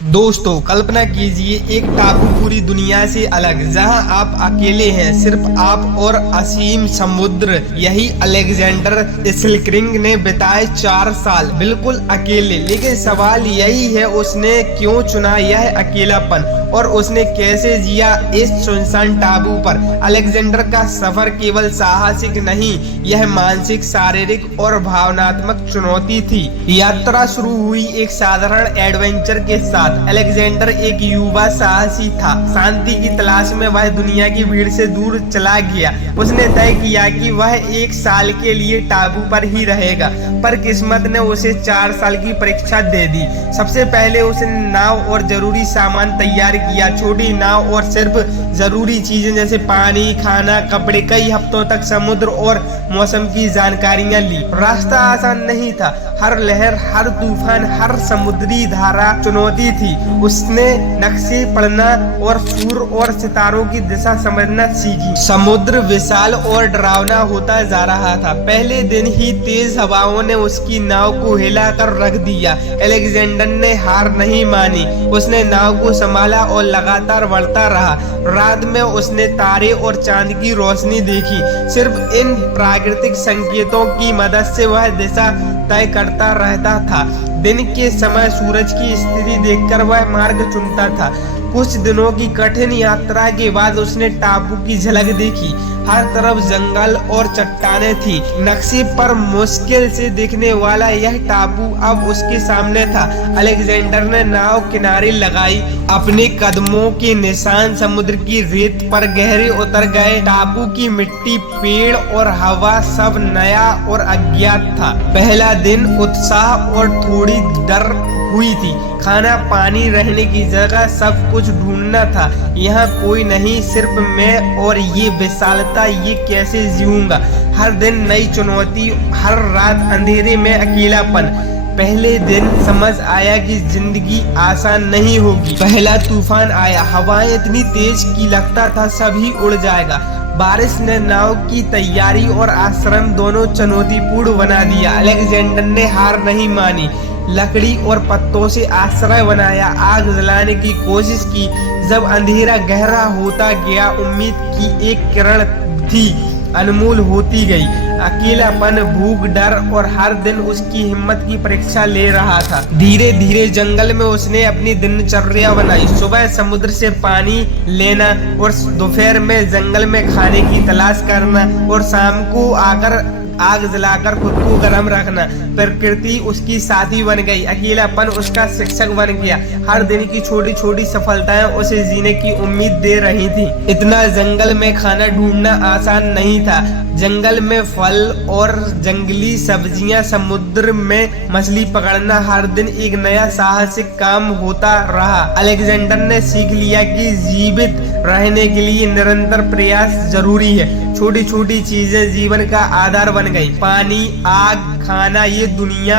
दोस्तों कल्पना कीजिए एक टापू पूरी दुनिया से अलग, जहां आप अकेले हैं, सिर्फ आप और असीम समुद्र। यही अलेक्जेंडर स्किलिंग ने बिताए 4 साल बिल्कुल अकेले। लेकिन सवाल यही है, उसने क्यों चुना यह अकेलापन और उसने कैसे जिया इस सुनसान टापू पर। अलेक्जेंडर का सफर केवल साहसिक नहीं, यह मानसिक, शारीरिक और भावनात्मक चुनौती थी। यात्रा शुरू हुई एक साधारण एडवेंचर के साथ। अलेक्जेंडर एक युवा साहसी था। शांति की तलाश में वह दुनिया की भीड़ से दूर चला गया। उसने तय किया कि वह 1 साल के लिए टापू पर ही रहेगा, पर किस्मत ने उसे 4 साल की परीक्षा दे दी। सबसे पहले उसने नाव और जरूरी सामान तैयार किया। छोटी नाव और सिर्फ जरूरी चीजें जैसे पानी, खाना, कपड़े। कई हफ्तों तक समुद्र और मौसम की जानकारियां ली। रास्ता आसान नहीं था। हर लहर, हर तूफान, हर समुद्री धारा चुनौती थी। उसने नक्शे पढ़ना और सूर्य और सितारों की दिशा समझना सीखी। समुद्र विशाल और डरावना होता जा रहा था। पहले दिन ही तेज हवाओं ने उसकी नाव को हिलाकर रख दिया। अलेक्जेंडर ने हार नहीं मानी। उसने नाव को संभाला और लगातार बढ़ता रहा। रात में उसने तारे और चांद की रोशनी देखी। सिर्फ इन प्राकृतिक संकेतों की मदद से वह दिशा तय करता रहता था। दिन के समय सूरज की स्थिति देखकर वह मार्ग चुनता था। कुछ दिनों की कठिन यात्रा के बाद उसने टापू की झलक देखी। हर तरफ जंगल और चट्टानें थी। नक्शे पर मुश्किल से दिखने वाला यह टापू अब उसके सामने था। अलेक्जेंडर ने नाव किनारे लगाई। अपने कदमों के निशान समुद्र की रेत पर गहरे उतर गए। टापू की मिट्टी, पेड़ और हवा सब नया और अज्ञात था। पहला दिन उत्साह और थोड़ी डर हुई थी। खाना, पानी, रहने की जगह, सब कुछ ढूंढना था। यहाँ कोई नहीं, सिर्फ मैं और ये विशालता। ये कैसे जीऊंगा? हर दिन नई चुनौती, हर रात अंधेरे में अकेलापन। पहले दिन समझ आया कि जिंदगी आसान नहीं होगी। पहला तूफान आया। हवाएं इतनी तेज कि लगता था सभी उड़ जाएगा। बारिश ने नाव की तैयारी और आश्रम दोनों चुनौतीपूर्ण बना दिया। अलेक्जेंडर ने हार नहीं मानी। लकड़ी और पत्तों से आश्रय बनाया। आग जलाने की कोशिश की। जब अंधेरा गहरा होता गया, उम्मीद की एक किरण थी अनमोल होती गई। अकेलापन, भूख, डर और हर दिन उसकी हिम्मत की परीक्षा ले रहा था। धीरे धीरे जंगल में उसने अपनी दिनचर्या बनाई। सुबह समुद्र से पानी लेना और दोपहर में जंगल में खाने की तलाश करना और शाम को आकर आग जलाकर खुद को गर्म रखना। प्रकृति उसकी साथी बन गई। अकेलापन उसका शिक्षक बन गया। हर दिन की छोटी छोटी सफलताएं उसे जीने की उम्मीद दे रही थी। इतना जंगल में खाना ढूंढना आसान नहीं था। जंगल में फल और जंगली सब्जियां, समुद्र में मछली पकड़ना हर दिन एक नया साहसिक काम होता रहा। अलेक्जेंडर ने सीख लिया कि जीवित रहने के लिए निरंतर प्रयास जरूरी है। छोटी छोटी चीजें जीवन का आधार बन गई। पानी, आग, खाना, ये दुनिया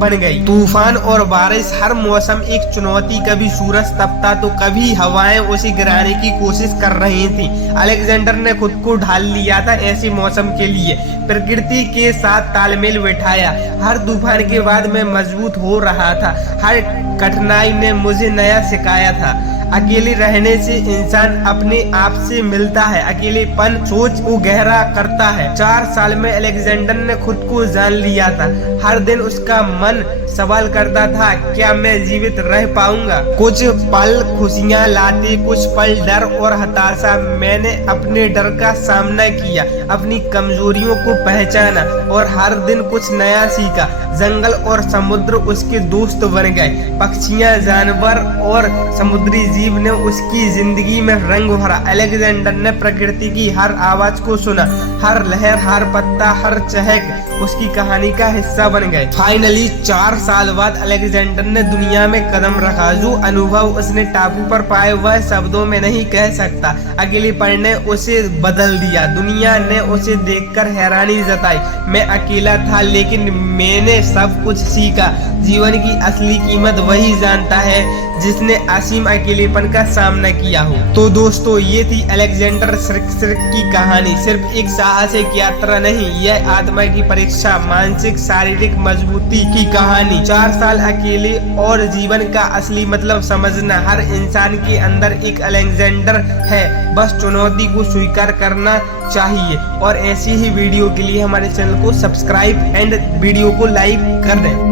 बन गई। तूफान और बारिश, हर मौसम एक चुनौती। कभी सूरज तपता तो कभी हवाएं उसे गिराने की कोशिश कर रही थी। अलेक्जेंडर ने खुद को ढाल लिया था ऐसे मौसम के लिए। प्रकृति के साथ तालमेल बैठाया। हर तूफान के बाद मैं मजबूत हो रहा था। हर कठिनाई ने मुझे नया सिखाया था। अकेले रहने से इंसान अपने आप से मिलता है। अकेलेपन सोच को गहरा करता है। 4 साल में अलेक्जेंडर ने खुद को जान लिया था। हर दिन उसका मन सवाल करता था, क्या मैं जीवित रह पाऊंगा? कुछ पल खुशियां लाते, कुछ पल डर और हताशा। मैंने अपने डर का सामना किया, अपनी कमजोरियों को पहचाना और हर दिन कुछ नया सीखा। जंगल और समुद्र उसके दोस्त बन गए। पक्षियां, जानवर और समुद्री जीव ने उसकी जिंदगी में रंग भरा। अलेक्जेंडर ने प्रकृति की हर आवाज को सुना। हर लहर, हर पत्ता, हर चहक उसकी कहानी का हिस्सा बन गए। फाइनली 4 साल बाद अलेक्जेंडर ने दुनिया में कदम रखा। जो अनुभव उसने टापू पर पाए वह शब्दों में नहीं कह सकता। अकेलेपन ने उसे बदल दिया। दुनिया ने उसे देखकर हैरानी जताई। मैं अकेला था लेकिन मैंने सब कुछ सीखा। जीवन की असली कीमत वही जानता है जिसने असीम अकेलेपन का सामना किया हो। तो दोस्तों, ये थी अलेक्जेंडर सिर्कसिर्क की कहानी। सिर्फ एक साहसिक यात्रा नहीं, यह आत्मा की परीक्षा, मानसिक शारीरिक मजबूती की कहानी। 4 साल अकेले और जीवन का असली मतलब समझना। हर इंसान के अंदर एक अलेक्जेंडर है, बस चुनौती को स्वीकार करना चाहिए। और ऐसी ही वीडियो के लिए हमारे चैनल को सब्सक्राइब एंड वीडियो को लाइक कर दें।